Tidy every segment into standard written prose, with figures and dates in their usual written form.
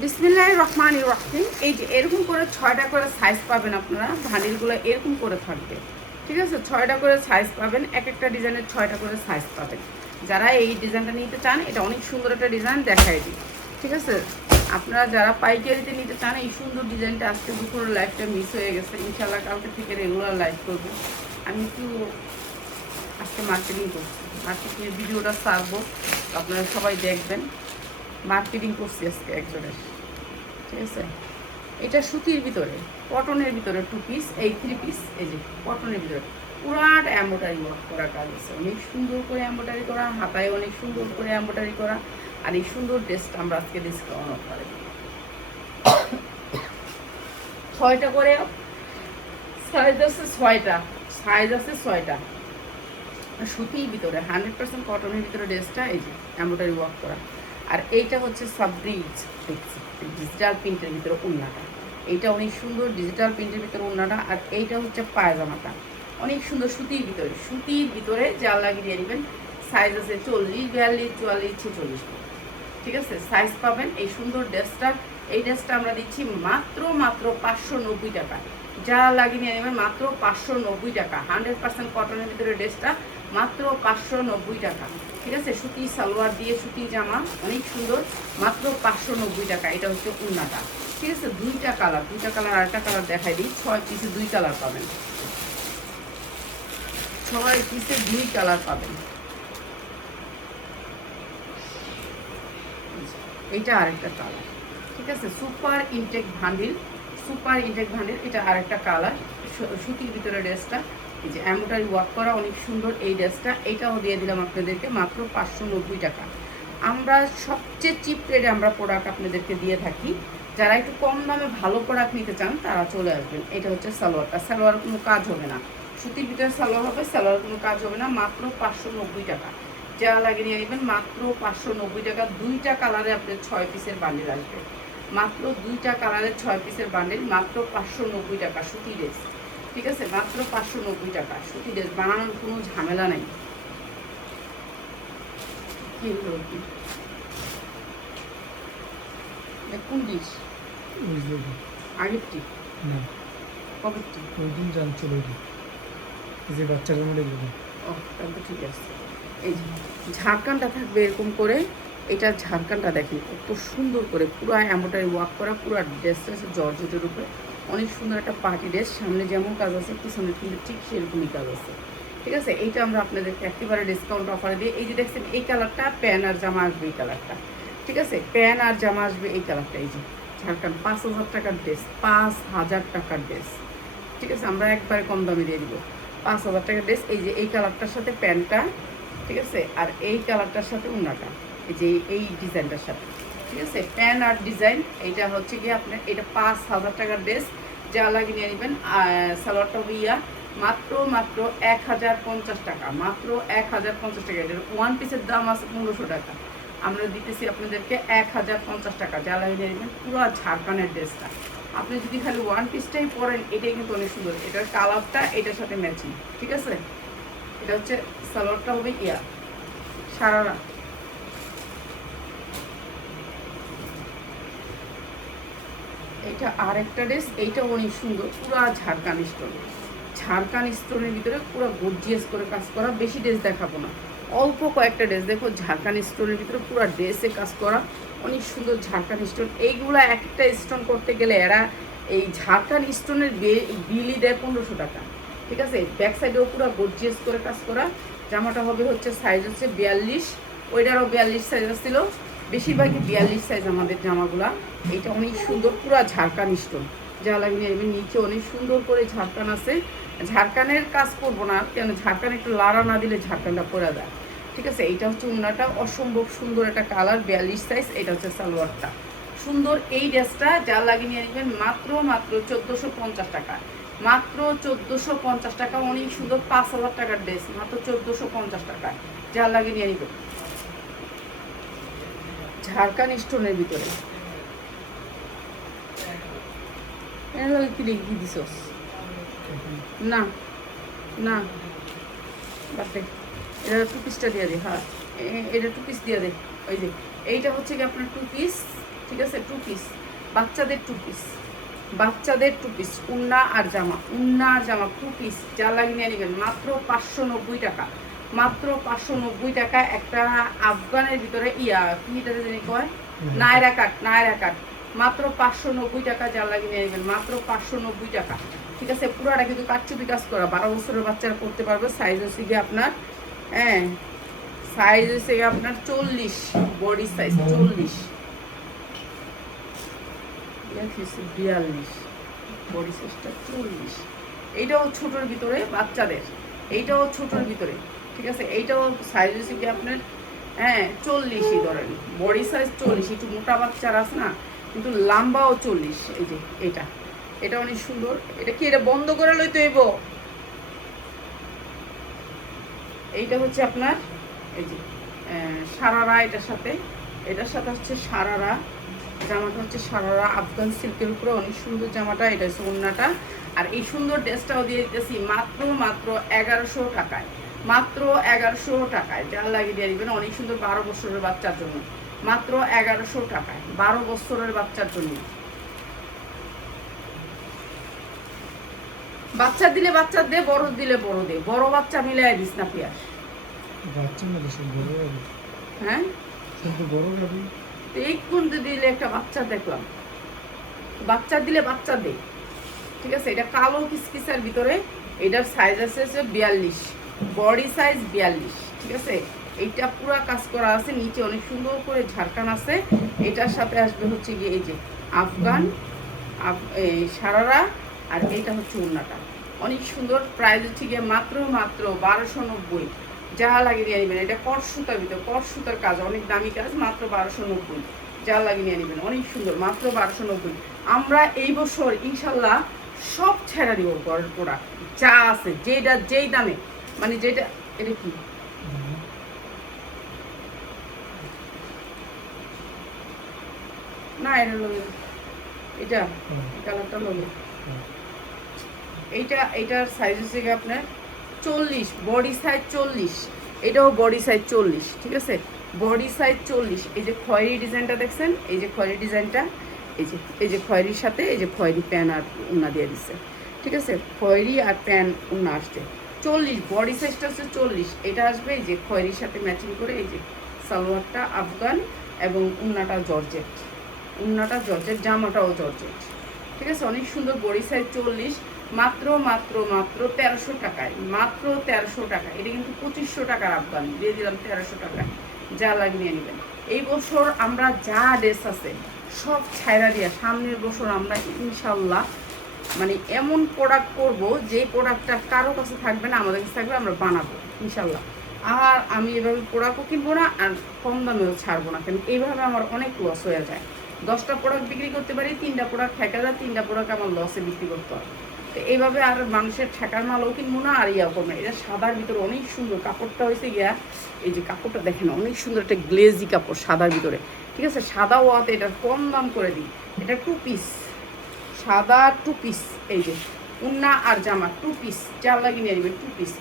বিসমিল্লাহির রহমানির রহিম। এই যে এরকম করে 6টা করে সাইজ পাবেন আপনারা, ভান্ডিলগুলো এরকম করে থাকবে, ঠিক আছে। 6টা করে সাইজ পাবেন, এক একটা ডিজাইনের 6টা করে সাইজ পাবেন। যারা এই ডিজাইনটা নিতে চান, এটা অনেক সুন্দর একটা ডিজাইন, দেখাই দিই, ঠিক আছে। আপনারা যারা পাইকারিতে নিতে চান, এই সুন্দর ডিজাইনটা আজকে দুপুরের লাইভটা মিস হয়ে গেছে, ইনশাল্লাহ কালকে থেকে রেগুলার লাইভ করবো। আমি একটু আজকে মার্কেটিং করছি, মার্কেটিংয়ের ভিডিওটা ছাড়বো, আপনারা সবাই দেখবেন। মার্কেটিং করছি আজকে একজনের, ঠিক আছে। এটা সুতির ভিতরে, কটনের ভিতরে 2 পিস, এই 3 পিস, এই যে কটনের ভিতরে পুরাটা এমব্রয়ডারি ওয়ার্ক করা কাজ আছে, অনেক সুন্দর করে এমব্রয়ডারি করা, হাতায় অনেক সুন্দর করে এমব্রয়ডারি করা। আর এই সুন্দর ড্রেসটা আমরা আজকে ডিসকাউন্ট অফারে 6টা করে সাইজ আছে, 6টা সুতির ভিতরে 100% কটনের ভিতরে ড্রেসটা, এই যে এমব্রয়ডারি ওয়ার্ক করা। আর এইটা হচ্ছে সাবরিজ ডিজিটাল প্রিন্টের ভিতরে ওড়নাটা, এইটা অনেক সুন্দর ডিজিটাল প্রিন্টের ভিতরে ওড়নাটা। আর এইটা হচ্ছে পায়জামাটা, অনেক সুন্দর সুতির ভিতরে জাল লাগিয়ে দিয়ে নেবেন। সাইজ আছে 40, 42, 44, 46, ঠিক আছে। সাইজ পাবেন এই সুন্দর ড্রেসটা। এই ড্রেসটা আমরা দিচ্ছি মাত্র 590 টাকা। যারা লাগিয়ে নিয়ে নেবেন মাত্র 590 টাকা। 100% কটনের ভিতরে ড্রেসটা মাত্র 590 টাকা, ঠিক আছে। সুতি সালোয়ার দিয়ে সুতি জামা, অনেক সুন্দর, মাত্র 590 টাকা। এটা হচ্ছে ওড়নাটা, ঠিক আছে। দুইটা কালার, আরেকটা কালার দেখাই দিই। 6 পিসে 2 কালার পাবেন, 6 পিসে 2 কালার পাবেন। এইটা আরেকটা কালার, ঠিক আছে। সুপার ইনটেক ভান্ডিল, এটা আরেকটা কালার। সুতির ভিতরে ড্রেসটা, এই যে এমব্রয়ডারি ওয়ার্ক করা, অনেক সুন্দর এই ড্রেসটা। এইটাও দিয়ে দিলাম আপনাদেরকে মাত্র 590 টাকা। আমরা সবচেয়ে চিপ রেটে আমরা প্রোডাক্ট আপনাদেরকে দিয়ে থাকি। যারা একটু কম দামে ভালো প্রোডাক্ট নিতে চান তারা চলে আসবেন। এটা হচ্ছে সালোয়ারটা, সালোয়ার কোনো কাজ হবে না, সুতির ভিতরে সালোয়ার হবে, সালোয়ার কোনো কাজ হবে না, মাত্র 590 টাকা। যা লাগিয়ে নিয়ে নেবেন মাত্র 590 টাকা। 2টা কালারে আপনার 6 পিসের বান্ডিল আসবে, মাত্র 2টা কালারের 6 পিসের বান্ডিল, মাত্র 590 টাকা। সুতি ড্রেস, ঠিক আছে, মাত্র 590 টাকা। সুতি ড্রেস বানানোর কোনো ঝামেলা নেই। কোন ডিশ আগেরটি কবেরটি? ওই দিন জানছিল যে বাচ্চাদের মধ্যে ও তাহলে ঠিক আছে। এই যে ঝাড়খানটা থাকবে এরকম করে, এটা ঝাড়খানটা দেখেন কত সুন্দর করে পুরো এমব্রয়ডারি ওয়ার্ক করা, পুরো ড্রেসটা আছে জর্জেটের উপরে, অনেক সুন্দর একটা পার্টি ড্রেস। সামনে যেমন কাজ আছে পিছনে কিন্তু ঠিক সেরকমই কাজ আছে, ঠিক আছে। এইটা আমরা আপনাদেরকে একেবারে ডিসকাউন্ট অফারে দিই। এই যে দেখছেন এই কালারটা, প্যান্ট আর জামা আসবে এই কালারটা, ঠিক আছে। প্যান্ট আর জামা আসবে এই কালারটা। এই যে ঝাড়খান 5000 টাকার ড্রেস, 5000 টাকার ড্রেস, ঠিক আছে। আমরা একবারে কম দামে দিয়ে দিব 5000 টাকার ড্রেস। এই যে এই কালারটার সাথে প্যান্টটা, ঠিক আছে, আর এই কালারটার সাথে ওড়নাটা, এই যে এই ডিজাইনটার সাথে, ঠিক আছে। প্যান্ট আর ডিজাইন, এইটা হচ্ছে কি আপনার, এটা 5000 টাকার ড্রেস। যা লাগিয়ে নিয়ে নেবেন। সালোয়ারটা হইয়া মাত্র 1050 টাকা, মাত্র 1050 টাকা। এটার 1 পিসের দাম আছে 1500 টাকা, আমরা দিতেছি আপনাদেরকে 1050 টাকা। যা লাগিয়ে নিয়ে নেবেন পুরো ঝাড়খানের ড্রেসটা। আপনি যদি খালি 1 পিসটাই পরেন, এটাই কিন্তু অনেক সুন্দর। এটার কালারটা এটার সাথে ম্যাচিং, ঠিক আছে। এটা হচ্ছে সালোয়ারটা হবে ইয়া সারারা, এইটা আরেকটা ড্রেস। এইটা অনেক সুন্দর, পুরো ঝাড়খান স্টোনের ভিতরে পুরো গর্জিয়াস করে কাজ করা। বেশি ড্রেস দেখাবো না, অল্প কয়েকটা ড্রেস দেখো। ঝাড়খান স্টোনের ভিতরে পুরো ড্রেসে কাজ করা, অনেক সুন্দর ঝাড়খান স্টোন। এইগুলো একটা স্টোন করতে গেলে এরা এই ঝাড়খান স্টোনের বিলই দেয় 1500 টাকা, ঠিক আছে। ব্যাক সাইডেও পুরো গর্জিয়াস করে কাজ করা। জামাটা হবে হচ্ছে সাইজ হচ্ছে 42, ওইটারও 42 সাইজ ছিল, বেশিরভাগই 42 সাইজ আমাদের জামাগুলা। এইটা অনেক সুন্দর, পুরো ঝাড়খান স্টোন। যা লাগিয়ে নেবেন, নিচে অনেক সুন্দর করে ঝাড়খান আছে। ঝাড়খানের কাজ করবো না, কেন ঝাড়খান একটু লাড়া না দিলে ঝাড়খানটা পরে যায়, ঠিক আছে। এইটা হচ্ছে ওড়নাটা, অসম্ভব সুন্দর একটা কালার, 42 সাইজ। এটা হচ্ছে সালোয়ারটা সুন্দর। এই ড্রেসটা যা লাগিয়ে নিয়ে নেবেন মাত্র 1450 টাকা, মাত্র 1450 টাকা। অনেক সুন্দর 5000 টাকার ড্রেস, মাত্র 1450 টাকা। যা লাগিয়ে নিয়ে নেবেন ঝাড়খান স্টোনের ভিতরে। কি লিখি দিস না না বাপরে, এটা 2 পিসটা দিয়ে দে। হ্যাঁ, এটা 2 পিস দিয়ে দে। ওই যে এইটা হচ্ছে কি আপনার 2 পিস, ঠিক আছে, 2 পিস বাচ্চাদের 2 পিস, বাচ্চাদের 2 পিস উন্না আর জামা, উন্না আর জামা 2 পিস, যা লাগে নিয়ে নেবেন মাত্র 590 টাকা, মাত্র 590 টাকা। একটা আফগানের ভিতরে কি এটা জানি কয়, নায়রা কাট, নায়রা কাট, মাত্র 590 টাকা, যা লাগে নিয়ে নেবেন মাত্র 590 টাকা। ঠিক আছে, পুরোটা কিন্তু কাটচুপি কাজ করা, 12 বছরের বাচ্চারা করতে পারবে। সাইজ হচ্ছে গিয়ে আপনার, হ্যাঁ সাইজ হচ্ছে গিয়ে আপনার 40, বডি সাইজ 40, 42, বডি সাইজটা 40। এইটাও ছোটোর ভিতরে বাচ্চাদের, এইটাও ছোটোর ভিতরে। ঠিক আছে, এইটাও সাইজ হচ্ছে কি আপনার, হ্যাঁ 40ই ধরেন, বডি সাইজ 40, একটু মোটা বাচ্চারা আছে না, কিন্তু লম্বাও 40। এই যে এটা, এটা অনেক সুন্দর। এটা কি, এটা বন্ধ করে লইতে হইব। এইটা হচ্ছে আপনার এই যে সারারা, এটার সাথে হচ্ছে সারারা, জামাটা হচ্ছে সারারা আফগান সিল্কের উপরে, অনেক সুন্দর জামাটা। এটা হচ্ছে ওড়নাটা, আর এই সুন্দর ড্রেসটাও দিয়ে দিতেছি মাত্র 1100 টাকায়, মাত্র 1100 টাকায়, যার লাগিয়ে দিয়ে দিবেন। অনেক সুন্দর, 12 বছরের বাচ্চার জন্য মাত্র 1100 টাকায়, 12 বছরের বাচ্চার জন্য। বাচ্চা দিলে বাচ্চা দে, বড় দিলে বড় দে, বড় বাচ্চা মিলাই দিস না পিয়াস। বাচ্চা মিলে সব বড় হবে, হ্যাঁ কিন্তু বড় হবে। এই কোন দিলে একটা বাচ্চা দেখলাম, বাচ্চা দিলে বাচ্চা দে। ঠিক আছে, এটা কালো কিসকিসের ভিতরে, এটার সাইজ আছে 42, বডি সাইজ 42। ঠিক আছে, এইটা পুরো কাজ করা আছে, নিচে অনেক সুন্দর করে ঝাড়খান আছে। এটার সাথে আসবে হচ্ছে গিয়ে এই যে আফগান সারারা, আর এইটা হচ্ছে ওড়নাটা, অনেক সুন্দর। প্রাইস হচ্ছে গিয়ে মাত্র 1290, যা লাগিয়ে নিয়ে নেবেন। এটা কট সুতার ভিতরে, কট সুতার কাজ, অনেক দামি কাজ, মাত্র 1290, যা লাগিয়ে নিয়ে নেবেন, অনেক সুন্দর, মাত্র 1290। আমরা এই বছর ইনশাল্লাহ সব ছেড়ে দিব ঘরের প্রোডাক্ট যা আছে, যেটা যেই দামে, মানে যেটা, এটা কি না, এটা লোকে, এটা কালারটা লোকে, এইটার সাইজ হচ্ছে আপনার 40, বডি সাইজ 40, এটাও বডি সাইজ 40। ঠিক আছে, বডি সাইজ 40। এই যে খয়েরি ডিজাইনটা দেখছেন, এই যে খয়েরি ডিজাইনটা, এই যে খয়েরির সাথে এই যে খয়েরি প্যান আর উন্না দিয়ে দিচ্ছে। ঠিক আছে, খয়েরি আর প্যান উন্না আসছে 40, বডি সাইজটা হচ্ছে 40। এটা আসবে এই যে খয়েরির সাথে ম্যাচিং করে, এই যে সালোয়ারটা আফগান এবং উন্নাটা জর্জেট, উন্নাটা জর্জেট, জামাটাও জর্জেট। ঠিক আছে, অনেক সুন্দর, বডি সাইজ 40, মাত্র 1300 টাকায়, মাত্র 1300 টাকা। এটা কিন্তু 2500 টাকার আফগান, দিয়ে দিলাম 1300 টাকায়, যা লাগিয়ে নেবেন। এই বছর আমরা যা ড্রেস আছে সব ছাইরা দিয়া, সামনের বছর আমরা ইনশাল্লাহ মানে এমন প্রোডাক্ট করব, যে প্রোডাক্টটা কারো কাছে থাকবে না, আমাদের কাছে থাকবে, আমরা বানাবো ইনশাল্লাহ। আর আমি এভাবে প্রোডাক্টও কিনবো না, আর কম দামেও ছাড়বো না, কেন এইভাবে আমার অনেক লস হয়ে যায়। 10টা প্রোডাক্ট বিক্রি করতে পারি, 3টা প্রোডাক্ট ঠেকা যায়, 3টা প্রোডাক্ট আমার লসে বিক্রি করতে হয়। তো এইভাবে আর মানুষের ঠেকার মালও কিনবো না, আর ইয়াও করবো না। এটা সাদার ভিতরে অনেক সুন্দর, কাপড়টা হয়েছে গিয়া, এই যে কাপড়টা দেখেন অনেক সুন্দর, একটা গ্লেজি কাপড় সাদার ভিতরে। ঠিক আছে, সাদা ওয়াতে এটা কম দাম করে দিই, এটা 2 পিস, সাদা 2 পিস। এই যে উন্না আর জামা 2 পিস, যা লাগিয়ে নিয়ে নেবেন 2 পিস,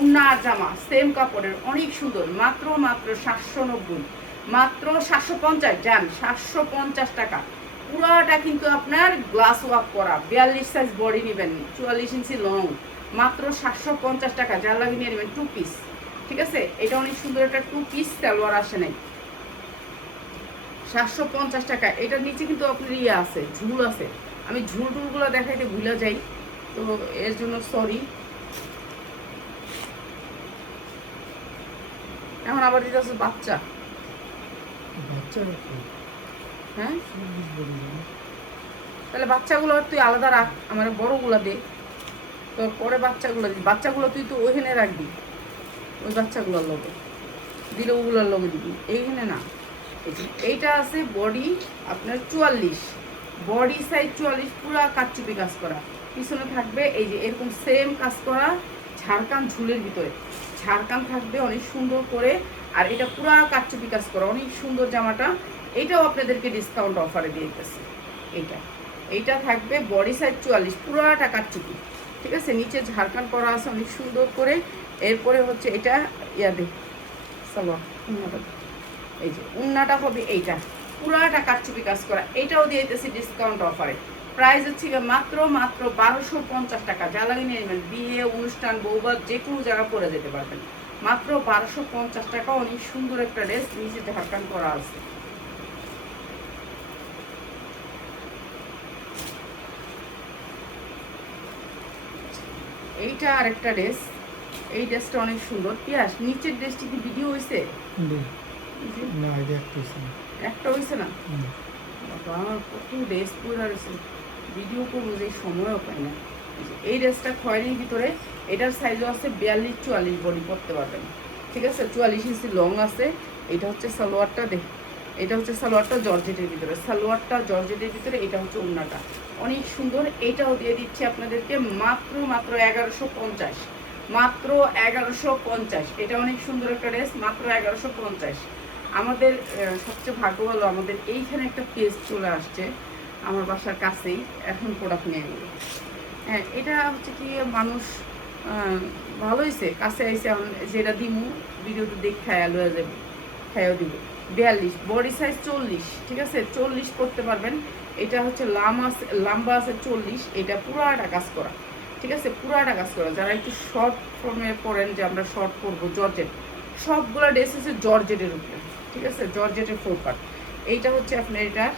উন্না আর জামা সেম কাপড়ের, অনেক সুন্দর, মাত্র 790, মাত্র 750, যান 750 টাকা। পুরাটা কিন্তু আপনার গ্লাস ওয়ার্ক করা, 42 সাইজ বডি নেবেন, 44 ইঞ্চি লং, মাত্র 750 টাকা, যা লাগিয়ে নিয়ে নেবেন 2 পিস। ঠিক আছে, এটা অনেক সুন্দর, একটা 2 পিস সালোয়ার আসে নাই, 750 টাকা। এটার নিচে কিন্তু আপনার ইয়ে আছে, ঝুল আছে, আমি ঝুল টুলগুলো দেখাইতে ভুলে যাই, তো এর জন্য সরি। এখন আবার দিতে আছে বাচ্চা, হ্যাঁ তাহলে বাচ্চাগুলো তুই আলাদা রাখ, আমার বড়গুলা দে, তো পরে বাচ্চাগুলো দিবি, বাচ্চাগুলো তুই তো ওইখানে রাখবি, ওই বাচ্চাগুলোর লগে দিলে ওগুলোর লগে দিবি, এইখানে না। এইটা আছে বডি আপনার 44, বডি সাইজ 44, পুরা কাচ্চুপি কাজ করা, পিছনে থাকবে এই যে এরকম সেম কাজ করা ঝাড়খান, ঝুলের ভিতরে ঝাড়খান থাকবে অনেক সুন্দর করে, আর এটা পুরা কাচ্চুপি কাজ করা, অনেক সুন্দর জামাটা। এইটাও আপনাদেরকে ডিসকাউন্ট অফারে দিয়ে দিতেছে। এইটা থাকবে বডি সাইজ 44, পুরাটা কাচ্চুপি। ঠিক আছে, নিচে ঝাড়খান করা আছে অনেক সুন্দর করে। এরপরে হচ্ছে এটা ইয়াদে সালোয়ার, উন্নাটা, এই যে উন্নাটা হবে এইটা, পুরাটা কারচুপি কাজ করা, এটাও দিয়ে দিতেছি ডিসকাউন্ট অফারে। প্রাইস হচ্ছে মাত্র 1250 টাকা। যা লাগে নিয়ে নেবেন, বিয়ে অনুষ্ঠান বৌবাদ যে কোনো জায়গা পরে যেতে পারবেন। মাত্র 1250 টাকা। অনেক সুন্দর একটা ড্রেস, নিচে ঢাকান করা আছে। এইটা আরেকটা ড্রেস, এই ড্রেসটা অনেক সুন্দর। পিয়াস নিচের ড্রেসটি কি ভিডিও হয়েছে? না, এটা একটা হইছে না। একটা হয়েছে না? বাবা, আমার কত ড্রেস পরে রয়েছে, ভিডিও করবো যে সময়ও পাই না। এই ড্রেসটা খয়েরির ভিতরে, এটার সাইজও আছে 42-44 বডি পরতে পারবেন। ঠিক আছে, 44 ইঞ্চি লং আছে। এটা হচ্ছে সালোয়ারটা, এটা হচ্ছে সালোয়ারটা জর্জেটের ভিতরে, সালোয়ারটা জর্জেটের ভিতরে, এটা হচ্ছে ওড়নাটা অনেক সুন্দর। এটাও দিয়ে দিচ্ছি আপনাদেরকে মাত্র 1150, মাত্র 1150। এটা অনেক সুন্দর একটা ড্রেস, মাত্র 1150। আমাদের সবচেয়ে ভাগ্য ভালো, আমাদের এইখানে একটা পেজ চলে আসছে আমার বাসার কাছেই, এখন প্রোডাক্ট নিয়ে নেব। হ্যাঁ, এটা হচ্ছে কি মানুষ ভালো হয়েছে, কাছে আইসে, যেটা দিমু ভিডিওতে দেখে খায়া লয়ে যাবে, খাইয়াও দিব। 42 বডি সাইজ 40, ঠিক আছে, 40 করতে পারবেন। এটা হচ্ছে লাম্বা আছে 40। এটা পুরাটা কাজ করা, ঠিক আছে, পুরাটা কাজ করা। যারা একটু শর্ট ফর্মে পরেন, যে আমরা শর্ট পরবো, জর্জেট, সবগুলা ড্রেস হচ্ছে জর্জেটের উপরে, ঠিক আছে, জর্জেটের 4 পার্ট। এইটা হচ্ছে আপনার এটার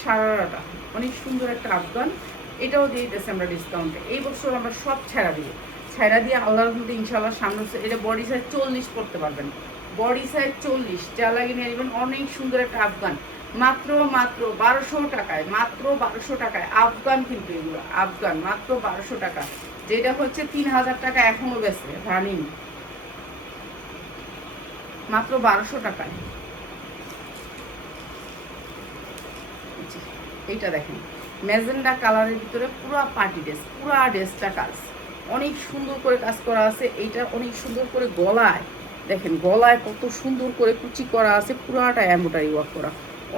সারারাটা অনেক সুন্দর একটা আফগান। এটাও দিয়ে দিতেছে আমরা ডিসকাউন্টে। এই বছর আমরা সব ছাড়া দিয়ে আল্লাহর মধ্যে ইনশাআল্লাহ সামনে। এটা বডি সাইজ 40 করতে পারবেন, বডি সাইজ 40, যা লাগে নিয়ে নেবেন। অনেক সুন্দর একটা আফগান, মাত্র 1200 টাকায়, মাত্র 1200 টাকায় আফগান। কিন্তু এগুলো আফগান, মাত্র 1200 টাকা। যেটা হচ্ছে 3000 টাকা এখনো বেচে রানিং, মাত্র 1200 টাকায়। এইটা দেখেন, ম্যাজেন্ডা কালারের ভিতরে পুরা পার্টি ড্রেস, পুরা ড্রেসটা কাজ অনেক সুন্দর করে কাজ করা আছে। এইটা অনেক সুন্দর করে গলায় দেখেন, গলায় কত সুন্দর করে কুচি করা আছে, পুরাটা এমব্রয়ডারি ওয়ার্ক করা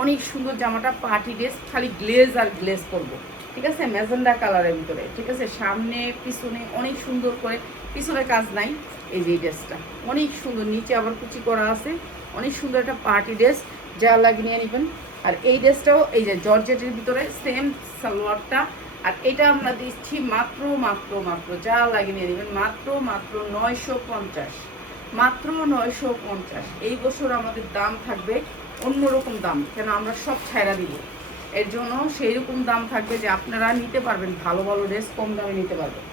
অনেক সুন্দর। জামাটা পার্টি ড্রেস, খালি গ্লেজ আর গ্লেজ করবো, ঠিক আছে, ম্যাজেন্ডা কালারের ভিতরে, ঠিক আছে। সামনে পিছনে অনেক সুন্দর করে, পিছনে কাজ নাই। এই যে এই ড্রেসটা অনেক সুন্দর, নিচে আবার কুচি করা আছে, অনেক সুন্দর একটা পার্টি ড্রেস, যা লাগিয়ে নিয়ে নেবেন। আর এই ড্রেসটাও এই যে জর্জেটের ভিতরে, সেম সালোয়ারটা। আর এটা আমরা দিচ্ছি মাত্র যা লাগিয়ে নিয়ে নেবেন, মাত্র 950, মাত্র 950। এই বছর আমাদের দাম থাকবে অন্যরকম দাম, কেন আমরা সব ছাইড়া দিব, এর জন্য সেই রকম দাম থাকবে যে আপনারা নিতে পারবেন, ভালো ভালো ড্রেস কম দামে নিতে পারবেন।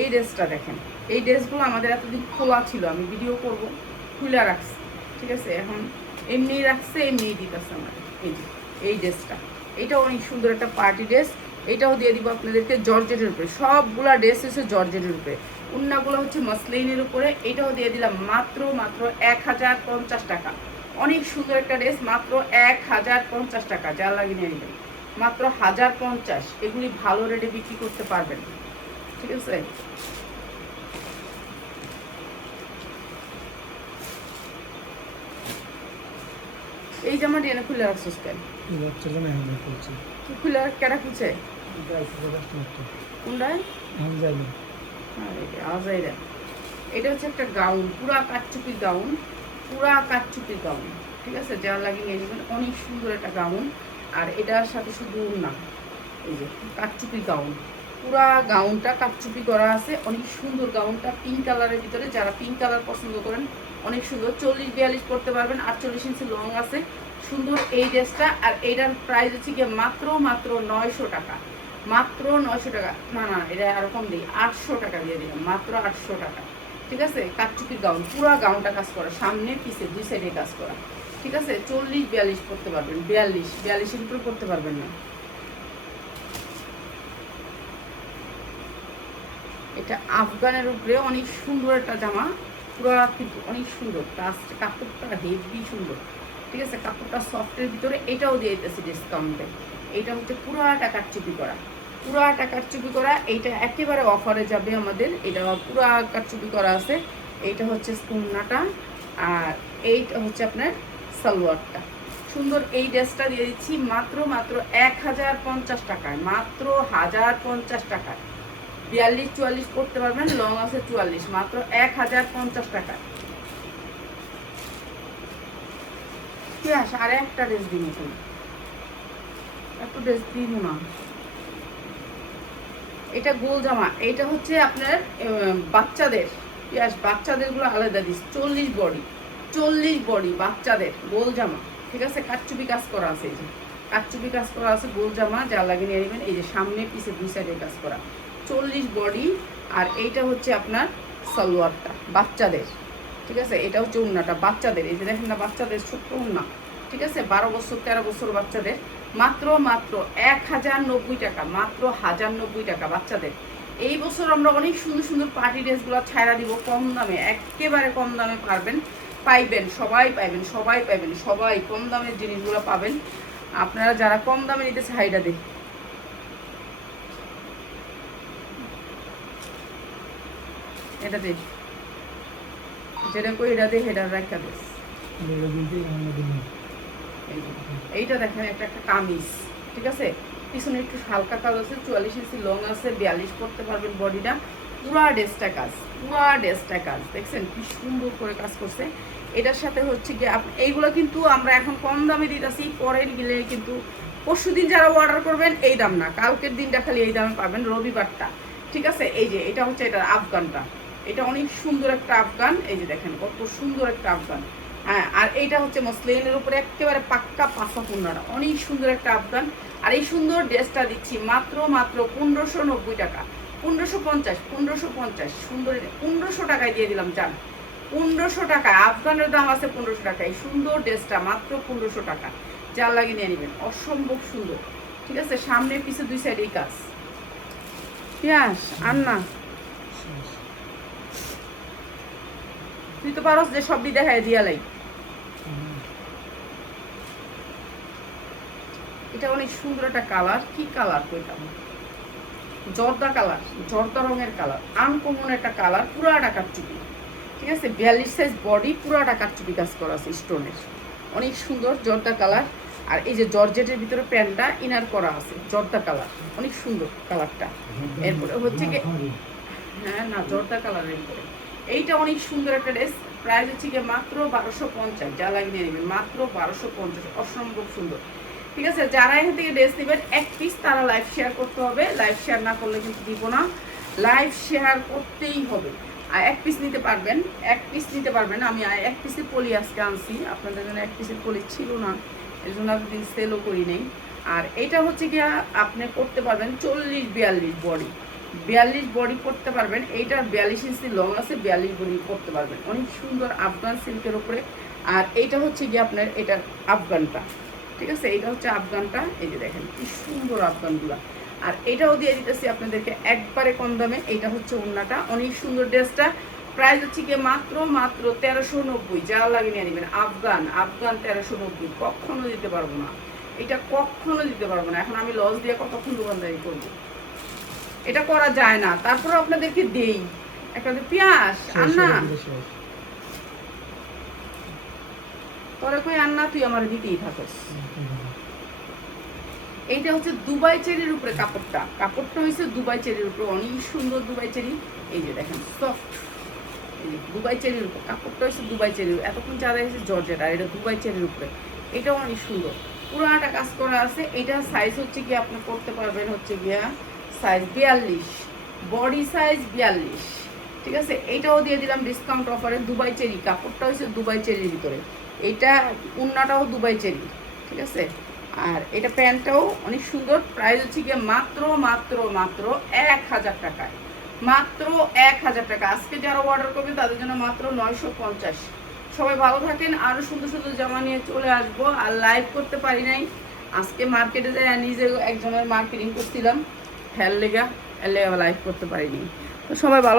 এই ড্রেসটা দেখেন, এই ড্রেসগুলো আমাদের এতদিন খোলা ছিল, আমি ভিডিও করব, খুলে রাখছি, ঠিক আছে। এখন এমনি রাখছে, এমনিই দিতেছে আমার। এই ড্রেসটা, এটা অনেক সুন্দর একটা পার্টি ড্রেস। এটাও দিয়ে দিব আপনাদেরকে জর্জেটের উপরে, সবগুলা ড্রেস হচ্ছে জর্জেটের উপরে, উন্নাগুলো হচ্ছে মসলিনের উপরে। এটাও দিয়ে দিলাম মাত্র 1050 টাকা। অনেক সুন্দর একটা ড্রেস, মাত্র 1050 টাকা। যা লাগে নিয়ে নেবেন, মাত্র 1050। এগুলি ভালো রেটে বিক্রি করতে পারবেন, ঠিক আছে। এই জামাটি এনে খুলে রাখছিস কেন? কি খুলে কেনা খুলছে? কোনটায়? এটা হচ্ছে একটা গাউন, পুরা কাঠচুপির গাউন, পুরা কাঠচুপির গাউন, ঠিক আছে। যা লাগিয়ে নিয়ে নেবেন, অনেক সুন্দর একটা গাউন। আর এটার সাথে শুধু না, এই যে কাঠচুপির গাউন, পুরা গাউনটা কাঠচুপি করা আছে, অনেক সুন্দর গাউনটা। পিঙ্ক কালারের ভিতরে, যারা পিঙ্ক কালার পছন্দ করেন, অনেক সুন্দর। 40-42 করতে পারবেন, 48 ইঞ্চি লং আছে, সুন্দর এই ড্রেসটা। আর এইটার প্রাইস হচ্ছে গিয়ে মাত্র 900 টাকা, মাত্র 900 টাকা। না, এটা এরকম দিই, 800 টাকা দিয়ে দিলাম, মাত্র 800 টাকা, ঠিক আছে। কাঠচুপির গাউন, পুরা গাউনটা কাজ করা, সামনে পিছে দুই সাইডে কাজ করা, ঠিক আছে। 40-42 করতে পারবেন, 42-42-এর উপরে করতে পারবেন না। এটা আফগানের উপরে অনেক সুন্দর একটা জামা, পুরো কিন্তু অনেক সুন্দর, কাপড়টা হেভি সুন্দর, ঠিক আছে। কাপড়টা সফটের ভিতরে। এটাও দিয়ে দিতেছি ডিসকাউন্টে। এটা হচ্ছে পুরাটা কাঠচুপি করা, পুরাটা কাঠচুপি করা। এইটা একেবারে অফারে যাবে আমাদের, এটা পুরা কাঠচুপি করা আছে। এইটা হচ্ছে স্কুনাটা, আর এইটা হচ্ছে আপনার সালোয়ারটা। সুন্দর এই ড্রেসটা দিয়ে দিচ্ছি মাত্র 1050 টাকায়, মাত্র 1050 টাকায়। 42-44 করতে পারবেন, লং আছে 44, মাত্র 1050 টাকা। কি আস আর একটা ড্রেস দিব তুমি, একটু ড্রেস দিব না। এটা গোল জামা, এটা হচ্ছে আপনার বাচ্চাদের, পিয়াস বাচ্চাদের গুলো আলাদা দিস, 40 বডি, 40 বডি বাচ্চাদের গোল জামা, ঠিক আছে। কাটচুপি কাজ করা আছে, এই যে কাটচুপি কাজ করা আছে, গোল জামা যা লাগে নিয়ে নেবেন। এই যে সামনে পিছে দুই সাইডে কাজ করা, 40 বডি। আর এইটা হচ্ছে আপনার সালোয়ারটা বাচ্চাদের, ঠিক আছে। এটা হচ্ছে উন্নাটা বাচ্চাদের, এই যে দেখেন না বাচ্চাদের ছোট্ট উন্না, ঠিক আছে। 12 বছর 13 বছর বাচ্চাদের, মাত্র 1090 টাকা, মাত্র 1090 টাকা বাচ্চাদের। এই বছর আমরা অনেক সুন্দর সুন্দর পার্টি ড্রেসগুলো ছাড়া দিব কম দামে, একেবারে কম দামে পাইবেন, সবাই পাইবেন, সবাই পাইবেন, সবাই কম দামের জিনিসগুলো পাবেন। আপনারা যারা কম দামে নিতে চাহিদা দেন, এটা দেখ, যেটা কই এটা দেখ, এটা রাখা দেশ। এইটা দেখেন একটা একটা কামিজ, ঠিক আছে। পিছনে একটু হালকা কাজ আছে, 44 ইঞ্চি লং আছে, 42 করতে পারবেন বডিটা। পুরা ড্রেসটা কাজ, পুরা ড্রেসটা কাজ, দেখছেন কি সুন্দর করে কাজ করছে। এটার সাথে হচ্ছে কি এইগুলো কিন্তু আমরা এখন কম দামে দিতেছি, পরের গেলে কিন্তু পরশু দিন যারা অর্ডার করবেন এই দাম না, কালকের দিনটা খালি এই দামে পাবেন, রবিবারটা, ঠিক আছে। এই যে এটা হচ্ছে এটা আফগানটা, এটা অনেক সুন্দর একটা আফগান, এই যে দেখেন কত সুন্দর একটা আফগান। হ্যাঁ, আর এইটা হচ্ছে মসলিনের উপরে একেবারে পাক্কা পাঁচা পূর্ণাটা, অনেক সুন্দর একটা আফগান। আর এই সুন্দর ড্রেসটা দিচ্ছি মাত্র 1590 টাকা, 1550 সুন্দর, 1500 টাকায় দিয়ে দিলাম জান, 1500 টাকা। আফগানের দাম আছে 1500 টাকা, এই সুন্দর ড্রেসটা মাত্র 1500 টাকা, যার লাগে নিয়ে নেবেন, অসম্ভব সুন্দর, ঠিক আছে। সামনে পিছে দুই সাইডেই কাজ। পিয়াস আর না, তুই তো পারস যে সবই দেখায় দিয়ালাই। এটা অনেক সুন্দর একটা কালার, কি কালার কইটা, জর্দা কালার, জর্দা রঙের কালার, আনকমন একটা কালার, পুরাটা কাটচুপি, ঠিক আছে। 42 সাইজ বডি, পুরাটা কাটচুপি কাজ করা আছে স্টোনের, অনেক সুন্দর জর্দা কালার। আর এই যে জর্জেটের ভিতরে প্যান্টটা ইনার করা আছে, জর্দা কালার, অনেক সুন্দর কালারটা। এরপরে হচ্ছে কি, হ্যাঁ না জর্দা কালারের ভিতরে এইটা অনেক সুন্দর একটা ড্রেস, প্রাইস হচ্ছে কি মাত্র 1250, যা লাগিয়ে নেবেন মাত্র 1250, অসম্ভব সুন্দর, ঠিক আছে। যারা এখান থেকে ড্রেস নেবেন এক পিস, তারা লাইভ শেয়ার করতে হবে, লাইভ শেয়ার না করলে কিন্তু দিব না, লাইভ শেয়ার করতেই হবে। আর এক পিস নিতে পারবেন, এক পিস নিতে পারবেন। আমি এক পিসের পলি আজকে আনছি আপনাদের জন্য, এক পিসের পলি ছিল না, এই জন্য আপনি সেলও করি নেই। আর এটা হচ্ছে কি আপনি করতে পারবেন 40-42 বডি, 42 বডি করতে পারবেন। এইটার 42 ইঞ্চি লং আছে, 42 বডি করতে পারবেন, অনেক সুন্দর আফগান সিল্কের উপরে। আর এইটা হচ্ছে গিয়ে আপনার এটার আফগানটা, ঠিক আছে। এইটা হচ্ছে আফগানটা, এই যে দেখেন কি সুন্দর আফগানগুলা। আর এটাও দিয়ে দিতেছি আপনাদেরকে একবারে কম দামে। এইটা হচ্ছে ওড়নাটা, অনেক সুন্দর ড্রেসটা, প্রাইস হচ্ছে গিয়ে মাত্র 1390, যা লাগে নিয়ে নেবেন। আফগান 1390, কখনো দিতে পারবো না, এটা কখনো দিতে পারবো না। এখন আমি লস দিয়ে কতক্ষণ দোকানদারি করবো, এটা করা যায় না। তারপরে আপনাদেরকে দেই একটা পিয়াস আর না, তোরা কই আর না, তুই আমার দিতেই থাকস। এইটা হচ্ছে দুবাই চেরির উপরে কাপড়টা, কাপড়টা হয়েছে দুবাই চেরির উপরে, অনেক সুন্দর দুবাই চেরি, এই যে দেখেন সফট, এই যে দুবাই চেরির উপর কাপড়টা হয়েছে দুবাই চেরির, এতক্ষণ যারা হয়েছে জর্জেট, আর এটা দুবাই চেরির উপরে, এটাও অনেক সুন্দর, পুরাটা কাজ করা আছে। এটা সাইজ হচ্ছে কি আপনি করতে পারবেন হচ্ছে গিয়া সাইজ 42, বডি সাইজ 42, ঠিক আছে। এইটাও দিয়ে দিলাম ডিসকাউন্ট অফারে, দুবাই চেরি, কাপড়টা হচ্ছে দুবাই চেরির ভিতরে, এইটা উন্নাটাও দুবাই চেরি, ঠিক আছে। আর এটা প্যান্টটাও অনেক সুন্দর, প্রাইস হচ্ছে গিয়ে মাত্র 1000 টাকায়, মাত্র 1000 টাকা। আজকে যারা অর্ডার করবেন তাদের জন্য মাত্র 950। সবাই ভালো থাকেন, আরও সুন্দর সুন্দর জামা নিয়ে চলে আসবো। আর লাইভ করতে পারি নাই আজকে, মার্কেটে যাই নিজে একজনের মার্কেটিং করছিলাম, হেল লেগা লাইভ করতে পারিনি। তো সবাই ভালো